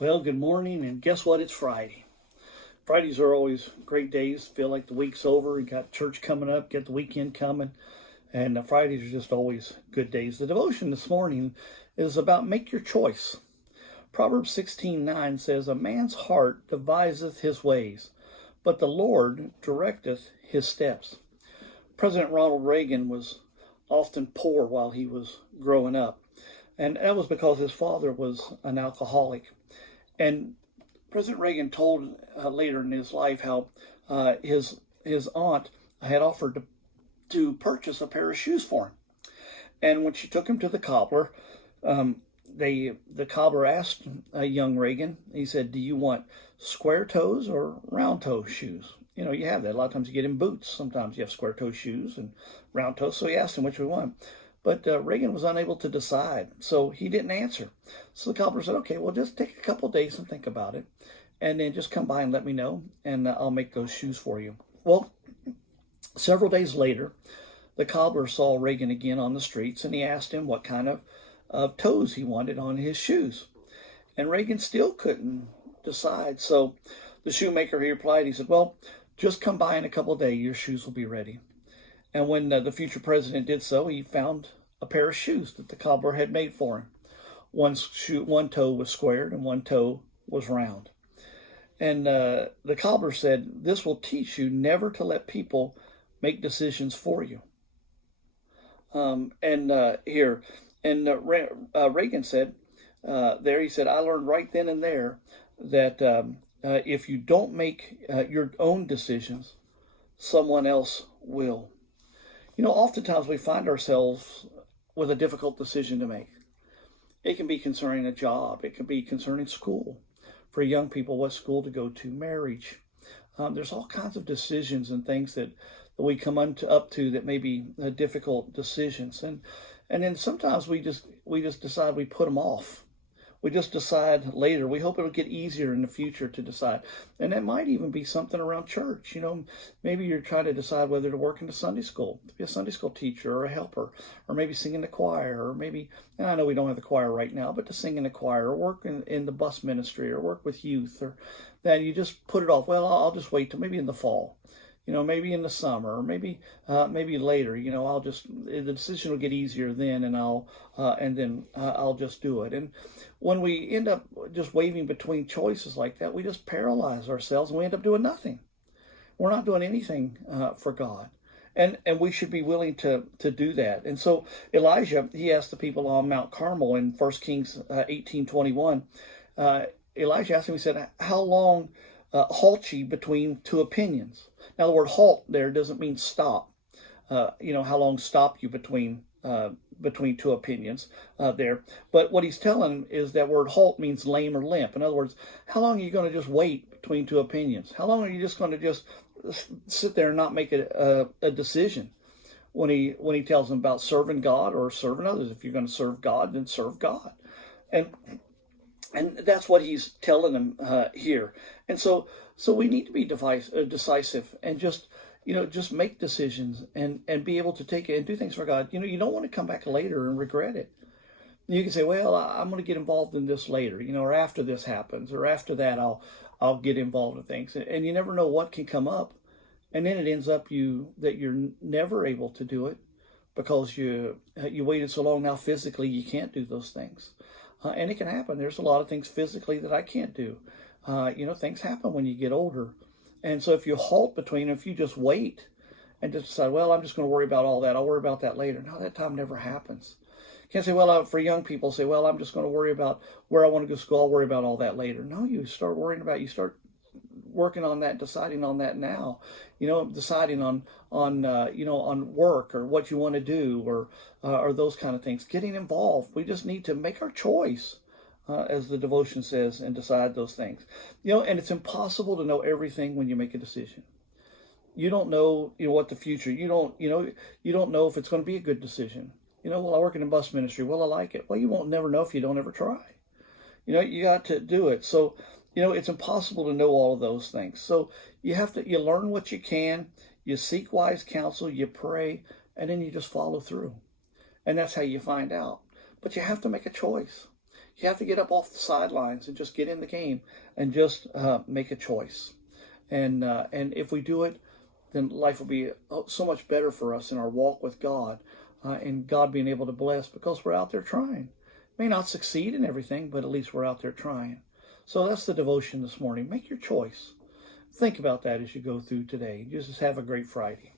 Well, good morning, and guess what? It's Friday. Fridays are always great days. Feel like the week's over. You got church coming up, get the weekend coming, and Fridays are just always good days. The devotion this morning is about make your choice. Proverbs 16:9 says, "A man's heart deviseth his ways, but the Lord directeth his steps." President Ronald Reagan was often poor while he was growing up, and that was because his father was an alcoholic. And President Reagan told later in his life how his aunt had offered to purchase a pair of shoes for him. And when she took him to the cobbler, the cobbler asked young Reagan, he said, "Do you want square toes or round toe shoes?" You know, you have that. A lot of times you get in boots. Sometimes you have square toe shoes and round toes. So he asked him which we want. But Reagan was unable to decide, so he didn't answer. So the cobbler said, "Okay, well, just take a couple of days and think about it, and then just come by and let me know, and I'll make those shoes for you." Well, several days later, the cobbler saw Reagan again on the streets, and he asked him what kind of toes he wanted on his shoes. And Reagan still couldn't decide. So the shoemaker, he replied, he said, "Well, just come by in a couple of days, your shoes will be ready." And when the future president did so, he found a pair of shoes that the cobbler had made for him. One toe was squared and one toe was round. And the cobbler said, "This will teach you never to let people make decisions for you." Reagan said, he said, "I learned right then and there that if you don't make your own decisions, someone else will." You know, oftentimes we find ourselves with a difficult decision to make. It can be concerning a job. It can be concerning school. For young people, what school to go to, marriage. There's all kinds of decisions and things that we come up to that may be difficult decisions. And then sometimes we just decide we put them off. We just decide later. We hope it'll get easier in the future to decide. And that might even be something around church. You know, maybe you're trying to decide whether to work in the Sunday school, to be a Sunday school teacher or a helper, or maybe sing in the choir, or maybe, and I know we don't have the choir right now, but to sing in the choir or work in the bus ministry or work with youth, or that you just put it off. Well, I'll just wait till maybe in the fall. You know, maybe in the summer, or maybe later. You know, the decision will get easier then, and I'll just do it. And when we end up just waving between choices like that, we just paralyze ourselves, and we end up doing nothing. We're not doing anything for God, and we should be willing to do that. And so Elijah, he asked the people on Mount Carmel in 1 Kings 18:21. Elijah asked him. He said, "How long halt ye between two opinions?" Now, the word halt there doesn't mean stop. How long stop you between two opinions there. But what he's telling is that word halt means lame or limp. In other words, how long are you going to just wait between two opinions? How long are you just going to just sit there and not make a decision when he tells them about serving God or serving others? If you're going to serve God, then serve God. And that's what he's telling them here. And so we need to be decisive and just make decisions and be able to take it and do things for God. You know, you don't want to come back later and regret it. You can say, "Well, I'm going to get involved in this later, or after this happens, or after that I'll get involved in things." And you never know what can come up. And then it ends up that you're never able to do it because you waited so long. Now physically you can't do those things. And it can happen. There's a lot of things physically that I can't do. Things happen when you get older. And so if you halt if you just wait and just decide, "Well, I'm just going to worry about all that. I'll worry about that later." No, that time never happens. You can't say, "Well, for young people, say, well, I'm just going to worry about where I want to go to school. I'll worry about all that later." No, you start working on that, deciding on that now, deciding on work or what you want to do or those kind of things, getting involved. We just need to make our choice, as the devotion says, and decide those things. And it's impossible to know everything when you make a decision. You don't know, what the future, you don't know if it's going to be a good decision. Well, I work in the bus ministry. Well, I like it. Well, you won't never know if you don't ever try. You got to do it. So, it's impossible to know all of those things. So you learn what you can, you seek wise counsel, you pray, and then you just follow through. And that's how you find out. But you have to make a choice. You have to get up off the sidelines and just get in the game and just make a choice. And if we do it, then life will be so much better for us in our walk with God, and God being able to bless because we're out there trying. May not succeed in everything, but at least we're out there trying. So that's the devotion this morning. Make your choice. Think about that as you go through today. Just have a great Friday.